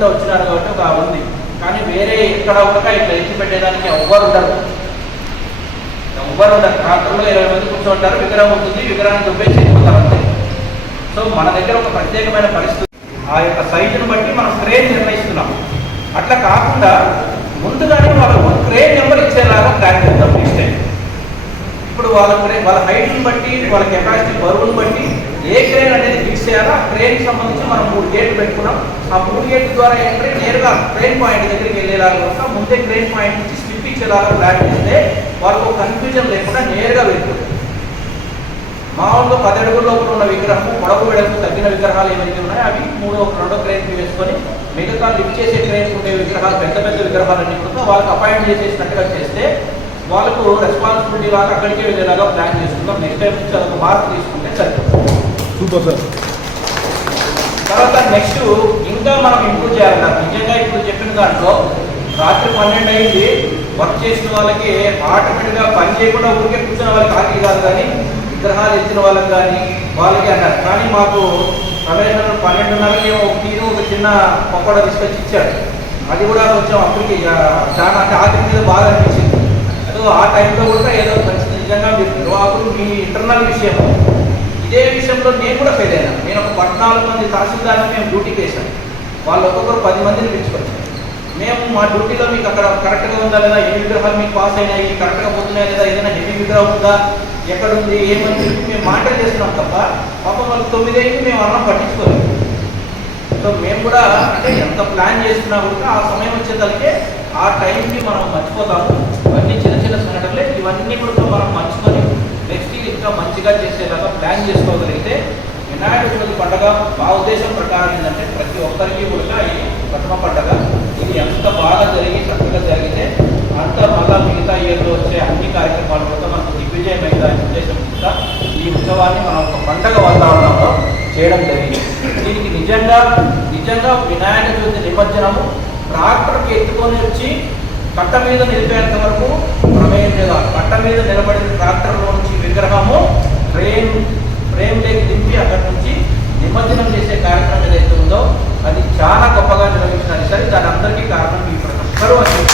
మీరు వచ్చినారు కాబట్టి ఒక ఉంది కానీ వేరే ఎక్కడ ఉండక ఇట్లా ఎత్తి పెట్టేదానికి ఎవ్వరు ఉండరు. ఎవ్వరు ఉండరు. ట్రాక్టర్లో ఇరవై మంది కూర్చోంటారు విగ్రహం ఉంటుంది విగ్రహాన్ని దుబ్బేసి వెళ్ళిపోతారు అంతే. సో మన దగ్గర ఒక ప్రత్యేకమైన పరిస్థితి. ఆ యొక్క సైజును బట్టి మనం క్రేజ్ నిర్ణయిస్తున్నాం. అట్లా కాకుండా ముందుగానే వాళ్ళకు క్రేజ్ నెంబర్ ఇచ్చేలాగా ప్లాన్ చేద్దాం నెక్స్ట్ టైం ఇప్పుడు వాళ్ళ వాళ్ళ హైట్ని బట్టి వాళ్ళ కెపాసిటీ బరువును బట్టి ఏ క్రేన్ అనేది ఫిక్స్ చేయాలో? ఆ క్రేన్కి సంబంధించి మనం మూడు గేట్లు పెట్టుకున్నాం. ఆ మూడు గేట్ ద్వారా ఏంటంటే నేరుగా క్రేన్ పాయింట్ దగ్గరికి వెళ్ళేలాగా కనుక ముందే క్రేన్ పాయింట్ నుంచి స్లిప్ ఇచ్చేలాగా ప్లాన్ చేస్తే వాళ్ళకు కన్ఫ్యూజన్ లేకుండా నేరుగా వెళ్తుంది మామూలుగా పది అడుగుల లోపల ఉన్న విగ్రహం పొడవు వెడల్పు తగ్గిన విగ్రహాలు ఏమైతే ఉన్నాయో అవి మూడో రెండో క్రేన్కి వేసుకొని మిగతా లిఫ్ట్ చేసే క్రేన్కి ఉండే విగ్రహాలు పెద్ద పెద్ద విగ్రహాలు అన్ని కూడా వాళ్ళకి అపాయింట్ చేసేసినట్టుగా చేస్తే వాళ్ళకు రెస్పాన్సిబిలిటీ లాగా అక్కడికే వెళ్ళేలాగా ప్లాన్ చేసుకుందాం. నెక్స్ట్ టైం నుంచి అదొక మార్క్ తీసుకుంటే సరిపోతుంది. సూపర్ సార్ తర్వాత నెక్స్ట్ ఇంకా మనం ఇంప్రూవ్ చేయాలన్నారు నిజంగా ఇప్పుడు చెప్పిన దాంట్లో రాత్రి పన్నెండు అయింది. వర్క్ చేసిన వాళ్ళకి ఆటోమేటిక్గా పని చేయకుండా ఊరికే కూర్చున్న వాళ్ళకి ఆకలి కాదు కానీ విగ్రహాలు ఎత్తిన వాళ్ళకి కానీ వాళ్ళకి అన్నారు. కానీ మాకు రమేష్ పన్నెండున్నరకి ఏమో ఒక టీను ఒక చిన్న పకోడా తీసుకొచ్చి ఇచ్చాడు. అది కూడా కొంచెం అప్పటికి చాలా ఆకలి మీద బాగా అనిపించింది. సో ఆ టైంలో కూడా ఏదో మంచి నిజంగా మీరు నిర్వాహకులు మీ ఇంటర్నల్ విషయం. ఇదే విషయంలో నేను కూడా ఫెయిల్ అయినాను నేను ఒక పద్నాలుగు మంది తహసీల్దార్ని మేము డ్యూటీకి వేసాను వాళ్ళు ఒక్కొక్కరు పది మందిని పిలుచుకొచ్చారు. మేము మా డ్యూటీలో మీకు అక్కడ కరెక్ట్గా ఉందా లేదా ఏ విగ్రహాలు మీకు పాస్ అయినాయి కరెక్ట్గా పోతున్నాయా లేదా ఏదైనా హెవీ విగ్రహం ఉందా ఎక్కడ ఉంది ఏమని చెప్పి మేము మాటలు చేస్తున్నాం తప్ప పాపం వాళ్ళు తొమ్మిది మేము అన్నం పట్టించుకోలేదు. సో మేము కూడా అంటే ఎంత ప్లాన్ చేస్తున్నా కూడా ఆ సమయం వచ్చేసరికి ఆ టైంకి మనం మర్చిపోతాము. ఇవన్నీ చిన్న చిన్న సంఘటనలే. ఇవన్నీ కూడా మనం మర్చిపోతాం ఇంకా మంచిగా చేసేలాగా ప్లాన్ చేసుకోగలిగితే వినాయక చవితి పండుగ మా ఉద్దేశం ప్రకారం ఏంటంటే ప్రతి ఒక్కరికి కూడా ఇది ప్రథమ పండుగ. ఇది ఎంత బాగా జరిగి చక్కగా జరిగితే అంత మళ్ళా మిగతా ఇయర్లో వచ్చే అన్ని కార్యక్రమాలు కూడా మనకు దిగ్విజయం అయితే ఉద్దేశం ఇంకా ఈ ఉత్సవాన్ని మనం ఒక పండగ వాతావరణంలో చేయడం జరిగింది. దీనికి నిజంగా నిజంగా వినాయక చవితి నిమజ్జనము ట్రాక్టర్కి ఎత్తుకొని వచ్చి కట్ట మీద నిలిపేంత వరకు ప్రమేయం కట్ట మీద నిలబడిన ట్రాక్టర్లో నుంచి విగ్రహము ఫ్రేమ్ ఫ్రేమ్లోకి దింపి అక్కడి నుంచి నిమజ్జనం చేసే కార్యక్రమం ఏదైతే ఉందో అది చాలా గొప్పగా నిర్వహించినది సరే దాని అందరికీ కారణం ఈ ప్రతి ఒక్కరూ అని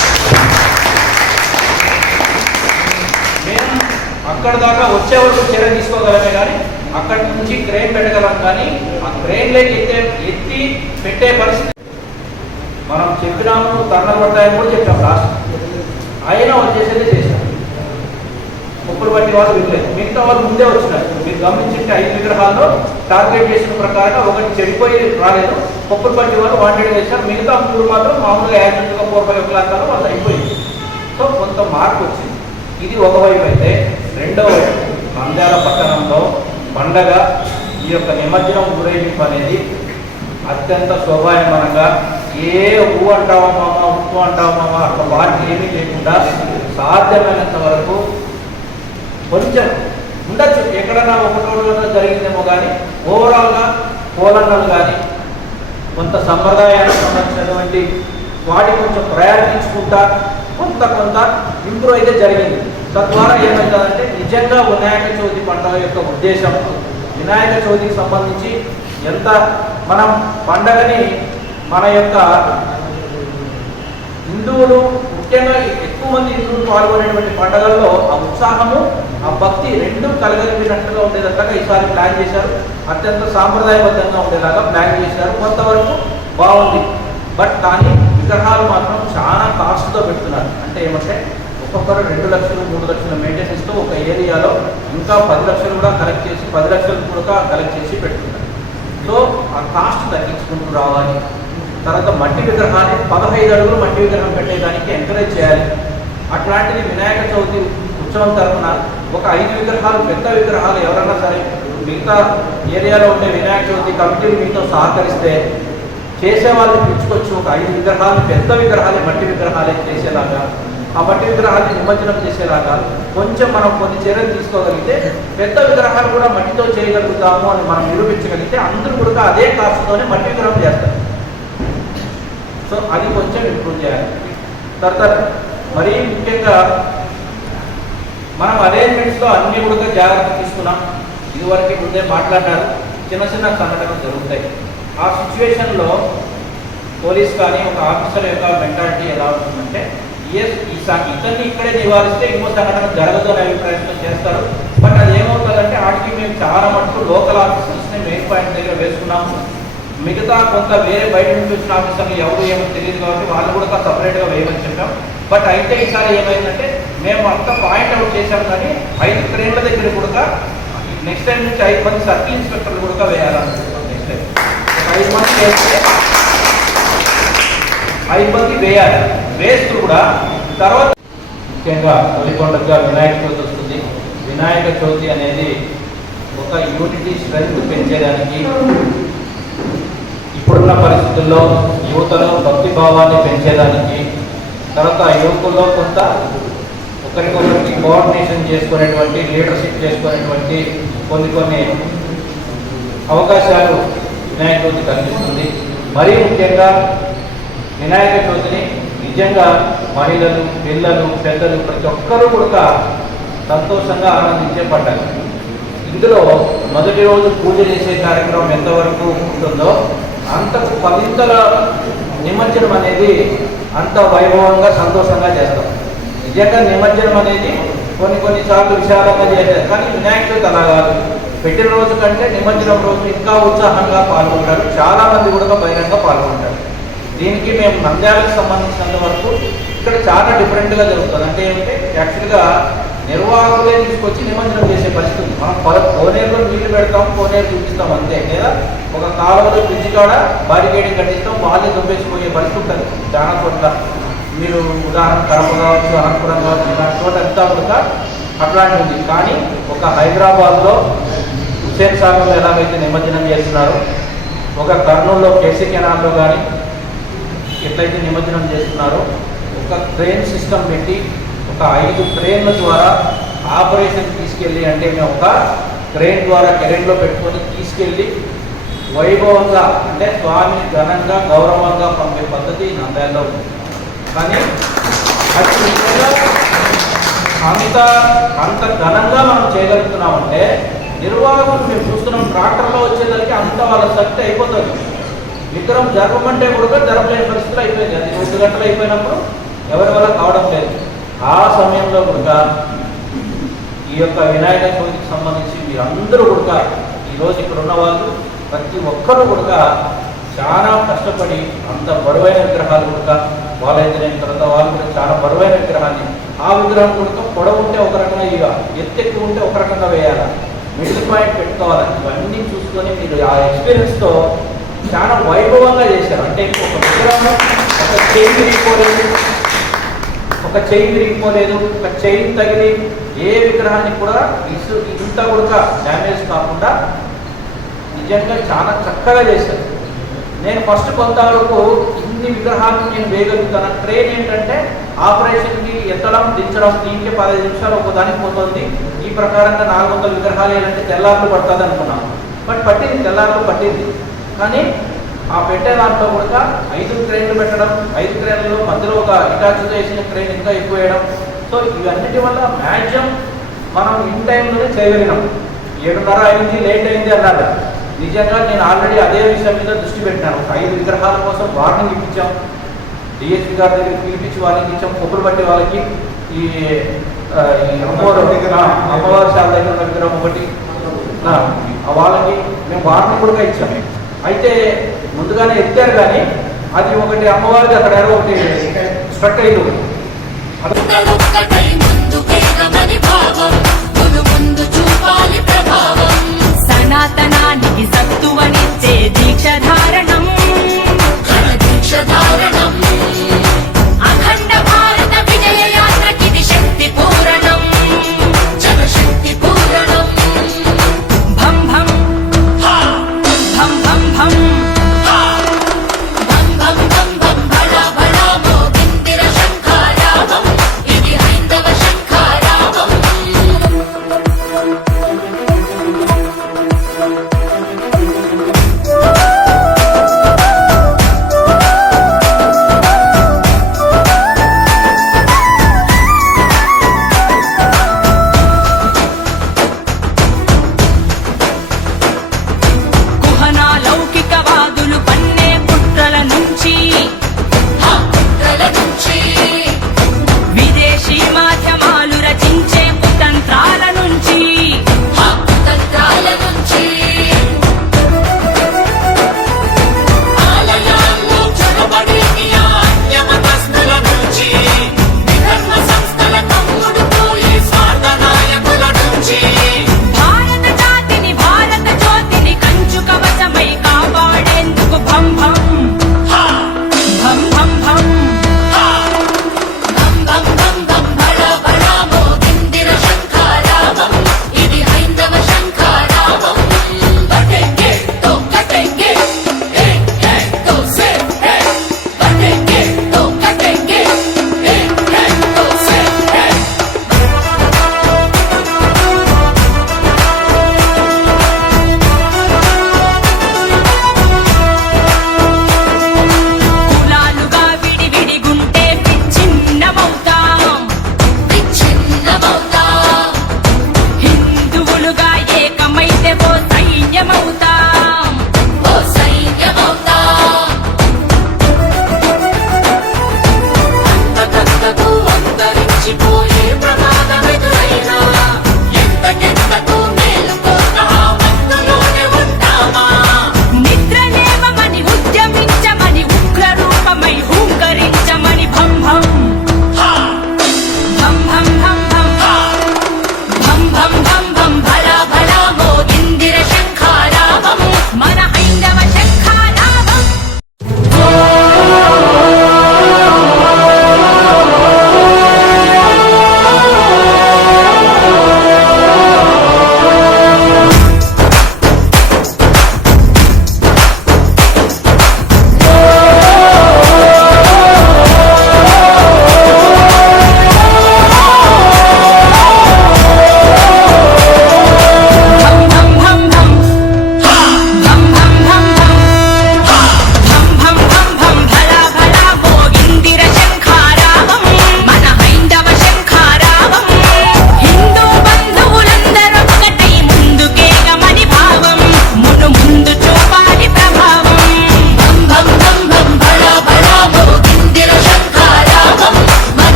మేము అక్కడ దాకా వచ్చే వరకు చర్య తీసుకోగలమే కానీ అక్కడి నుంచి క్రేన్ పెట్టగలం కానీ ఆ క్రెయిన్లోకి ఎత్తే ఎత్తి పెట్టే పరిస్థితి మనం చెప్పినాము కర్ణలు పడతాయని కూడా చెప్పాం లాస్ట్. అయినా వచ్చేసేది చేశాం ముప్పై బట్టి వాళ్ళు వినలేదు మిగతా వాళ్ళు ముందే వచ్చినారు. మీరు గమనించండి ఐదు విగ్రహాల్లో టార్గెట్ చేసిన ప్రకారంగా ఒకటి చెడిపోయి రాలేదు. కుప్పలు బట్టి వాళ్ళు వాంటెడ్ చేశారు. మిగతా మూడు మాత్రం మామూలుగా యాక్సిడెంట్గా ఫోర్ ఫైవ్ క్లాస్ వాళ్ళు అయిపోయింది. సో కొంత మార్పు వచ్చింది. ఇది ఒకవైపు అయితే రెండవ వైపు నంద్యాల పట్టణంలో పండగ ఈ యొక్క నిమజ్జనం ఊరేగింపు అనేది అత్యంత శోభాయమానంగా ఏ ఊ అంటావా మామ ఉప్పు అంటావా మామ అట్లా వాటి ఏమీ లేకుండా సాధ్యమైనంత వరకు కొంచెం ఉండొచ్చు. ఎక్కడైనా ఒకటో రోజు జరిగిందేమో కానీ ఓవరాల్గా కోలన్నలు కానీ కొంత సంప్రదాయానికి సంబంధించినటువంటి వాటి కొంచెం ప్రయాణించుకుంటా కొంత కొంత ఇంప్రూవ్ అయితే జరిగింది. తద్వారా ఏమవుతుందంటే నిజంగా వినాయక చవితి పండుగ యొక్క ఉద్దేశం వినాయక చవితికి సంబంధించి ఎంత మనం పండగని మన యొక్క హిందువులు ముఖ్యంగా ఎక్కువ మంది హిందువులు పాల్గొనేటువంటి పండుగల్లో ఆ ఉత్సాహము ఆ భక్తి రెండు కలగలిపినట్టుగా ఉండేటట్టుగా ఈసారి ప్లాన్ చేశారు. అత్యంత సాంప్రదాయబద్ధంగా ఉండేలాగా ప్లాన్ చేశారు. కొంతవరకు బాగుంది. బట్ కానీ విగ్రహాలు మాత్రం చాలా కాస్ట్తో పెడుతున్నారు. అంటే ఏమంటే ఒక్కొక్కరు రెండు లక్షలు మూడు లక్షలు మెయింటైన్ ఇస్తూ ఒక ఏరియాలో ఇంకా పది లక్షలు కూడా కలెక్ట్ చేసి పది లక్షలు కూడా కలెక్ట్ చేసి పెడుతున్నారు. సో ఆ కాస్ట్ తగ్గించుకుంటూ రావాలి. తర్వాత మట్టి విగ్రహాన్ని పదహైదు అడుగులు మట్టి విగ్రహం పెట్టేదానికి ఎంకరేజ్ చేయాలి. అట్లాంటిది వినాయక చవితి ఉత్సవం తరఫున ఒక ఐదు విగ్రహాలు పెద్ద విగ్రహాలు ఎవరన్నా సరే మిగతా ఏరియాలో ఉండే వినాయక చవితి కమిటీలు మీతో సహకరిస్తే చేసే వాళ్ళని పిలుచుకొచ్చి ఒక ఐదు విగ్రహాలు పెద్ద విగ్రహాలు మట్టి విగ్రహాలే చేసేలాగా ఆ మట్టి విగ్రహాన్ని నిమజ్జనం చేసేలాగా కొంచెం మనం కొన్ని చర్యలు తీసుకోగలిగితే పెద్ద విగ్రహాలు కూడా మట్టితో చేయగలుగుతాము అని మనం నిరూపించగలిగితే అందరూ కూడా అదే కాస్తతోనే మట్టి విగ్రహం చేస్తారు. సో అది కొంచెం ఇంప్రూవ్ చేయాలి. తర్వాత మరీ ముఖ్యంగా మనం అరేంజ్మెంట్స్లో అన్ని కూడా జాగ్రత్త తీసుకున్నాం. ఇదివరకు ముందే మాట్లాడారు. చిన్న చిన్న సంఘటనలు జరుగుతాయి. ఆ సిచ్యువేషన్లో పోలీస్ కానీ ఒక ఆఫీసర్ యొక్క మెంటాలిటీ ఎలా ఉంటుందంటే ఎస్ ఈ ఇతన్ని ఇక్కడే నివారిస్తే ఇంకో సంఘటన జరగదు అనే ప్రయత్నం చేస్తారు. బట్ అది ఏమవుతుందంటే ఆడికి మేము చాలా మటుకు లోకల్ ఆఫీసర్స్ని మెయిన్ పాయింట్ దగ్గర వేసుకున్నాము. మిగతా కొంత వేరే బయట నుంచి వచ్చిన ఆఫీసర్లు ఎవరు ఏమో తెలియదు కాబట్టి వాళ్ళు కూడా సపరేట్గా వేయమని చెప్పాం. బట్ అయితే ఈసారి ఏమైందంటే మేము అంత పాయింట్ అవుట్ చేశాం కానీ ఐదు క్రేన్ల దగ్గర కూడా నెక్స్ట్ టైం నుంచి ఐదు మంది సర్కిల్ ఇన్స్పెక్టర్లు కూడా వేయాలనుకుంటున్నాం నెక్స్ట్ టైం ఐదు మంది వేస్తే ఐదు మంది వేయాలి. వేస్తూ కూడా తర్వాత ముఖ్యంగా తొలికొండగా వినాయక చవితి వస్తుంది. వినాయక చవితి అనేది ఒక యూనిటీ స్ట్రెంత్ పెంచేదానికి ఇప్పుడున్న పరిస్థితుల్లో యువతలో భక్తి భావాన్ని పెంచేదానికి తర్వాత యువకుల్లో కొంత ఒకరికొకరికి కోఆర్డినేషన్ చేసుకునేటువంటి లీడర్షిప్ చేసుకునేటువంటి కొన్ని కొన్ని అవకాశాలు వినాయక చవితి కల్పిస్తుంది. మరీ ముఖ్యంగా వినాయక చవితిని నిజంగా మహిళలు పిల్లలు పెద్దలు ప్రతి ఒక్కరూ కూడా సంతోషంగా ఆనందించే పండుగ. ఇందులో మొదటి రోజు పూజ చేసే కార్యక్రమం ఎంతవరకు ఉంటుందో అంతకు పవిత్ర నిమజ్జనం అనేది అంత వైభవంగా సంతోషంగా చేస్తాం. నిజంగా నిమజ్జనం అనేది కొన్ని కొన్ని సార్లు విశాలంగా చేస్తారు. కానీ వినాయక చవితి అలా కాదు. పెట్టిన రోజు కంటే నిమజ్జనం రోజు ఇంకా ఉత్సాహంగా పాల్గొంటారు. చాలా మంది కూడా బహిరంగ పాల్గొంటారు. దీనికి మేము నంద్యాలకు సంబంధించినంత వరకు ఇక్కడ చాలా డిఫరెంట్గా జరుగుతుంది. అంటే ఏంటంటే యాక్చువల్గా నిర్వాహకులే తీసుకొచ్చి నిమజ్జనం చేసే పరిస్థితి ఉంది. మనం కోనేరులో నీళ్ళు పెడతాం కోనేరు చూపిస్తాం అంతే. లేదా ఒక కాలువలో బ్రిడ్జి కాడ బారికేడింగ్ కట్టిస్తాం వాళ్ళే దుబ్బేసిపోయే పరిస్థితి ఉంటుంది. చాలా చోట్ల మీరు ఉదాహరణ కడప కావచ్చు అనంతపురం కావచ్చు ఇలాంటి చోట అంతా కూడా అట్లాంటి ఉంది. కానీ ఒక హైదరాబాద్లో హుసేన్ సాగర్లో ఎలాగైతే నిమజ్జనం చేస్తున్నారో ఒక కర్నూలులో కేసీ కెనాల్లో కానీ ఎట్లయితే నిమజ్జనం చేస్తున్నారో ఒక ట్రైన్ సిస్టమ్ పెట్టి ఒక ఐదు క్రేన్ల ద్వారా ఆపరేషన్ తీసుకెళ్ళి అంటే మేము ఒక క్రేన్ ద్వారా కెరెన్లో పెట్టుకొని తీసుకెళ్ళి వైభవంగా అంటే స్వామిని ఘనంగా గౌరవంగా పంపే పద్ధతి నంద్యాలలో ఉంది. కానీ అంత అంత ఘనంగా మనం చేయగలుగుతున్నామంటే నిర్వాహకులు మేము చూస్తున్నాం ట్రాక్టర్లో వచ్చేసరికి అంత వాళ్ళ శక్తి అయిపోతుంది. విగ్రహం జరపమంటే కూడా జరపలేని పరిస్థితులు అయిపోయింది. అది రెండు గంటలు అయిపోయినప్పుడు ఎవరి వల్ల కావడం లేదు. ఆ సమయంలో కూడా ఈ యొక్క వినాయక చవితికి సంబంధించి మీరందరూ కూడా ఈరోజు ఇక్కడ ఉన్న వాళ్ళు ప్రతి ఒక్కరూ కూడా చాలా కష్టపడి అంత బరువైన విగ్రహాలు కూడా వాళ్ళైతే నేను తర్వాత వాళ్ళు కూడా చాలా బరువైన విగ్రహాన్ని ఆ విగ్రహం కూడా పొడవు ఉంటే ఒక రకంగా ఇక ఎత్తు ఎక్కువ ఉంటే ఒక రకంగా వేయాలి? మిడిల్ పాయింట్ పెట్టుకోవాలి? ఇవన్నీ చూసుకొని మీరు ఆ ఎక్స్పీరియన్స్తో చాలా వైభవంగా చేశారు. అంటే ఒక విగ్రహం ఒక చేయి ఒక చైన్ విరిగిపోలేదు ఒక చైన్ తగిలి ఏ విగ్రహాన్ని కూడా ఇసు ఇంత ఉడక డ్యామేజ్ కాకుండా నిజంగా చాలా చక్కగా చేశారు. నేను ఫస్ట్ కొంతవరకు ఇన్ని విగ్రహాలు నేను వేయగలుగుతాను. ట్రైన్ ఏంటంటే ఆపరేషన్కి ఎత్తడం దించడం దీనికి పదహైదు నిమిషాలు ఒక దానికి పోతుంది. ఈ ప్రకారంగా నాలుగు వందల విగ్రహాలు ఏంటంటే తెల్లారులు పడుతుంది అనుకున్నాను బట్ పట్టింది తెల్లారులు పట్టింది. కానీ ఆ పెట్టే దాంట్లో కూడా ఐదు క్రేన్లు పెట్టడం ఐదు క్రేన్లు మధ్యలో ఒక ఇటాచుతో వేసిన క్రేన్ ఇంకా ఎక్కువ వేయడం. సో ఇవన్నిటి వల్ల మ్యాక్సిమం మనం ఇన్ టైంలోనే చేయగలిగినాం. ఏడున్నర అయింది లేట్ అయింది అన్నారు నిజంగా నేను ఆల్రెడీ అదే విషయం మీద దృష్టి పెట్టాను ఒక ఐదు విగ్రహాల కోసం వార్నింగ్ ఇప్పించాం. డిఎస్పీ గారి దగ్గర పిలిపించి వాళ్ళకి ఇచ్చాం. కొబ్బరి పట్టే వాళ్ళకి ఈ అమ్మవారు అమ్మవారి శాల దగ్గర ఉన్న విగ్రహం ఒకటి. వాళ్ళకి మేము వార్నింగ్ కూడా ఇచ్చాము అయితే ముందుగానే ఎత్తారు కానీ అది ఒకటి అమ్మవారిది అక్కడ ఎవరో ఒకటి స్ట్రక్ అయింది ఒకటి.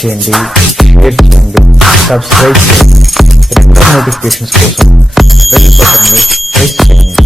చేయండి షేర్ చేయండి సబ్స్క్రైబ్ చేయండి. నోటిఫికేషన్స్ కోసం బెల్ బటన్ని ప్రెస్ చేయండి.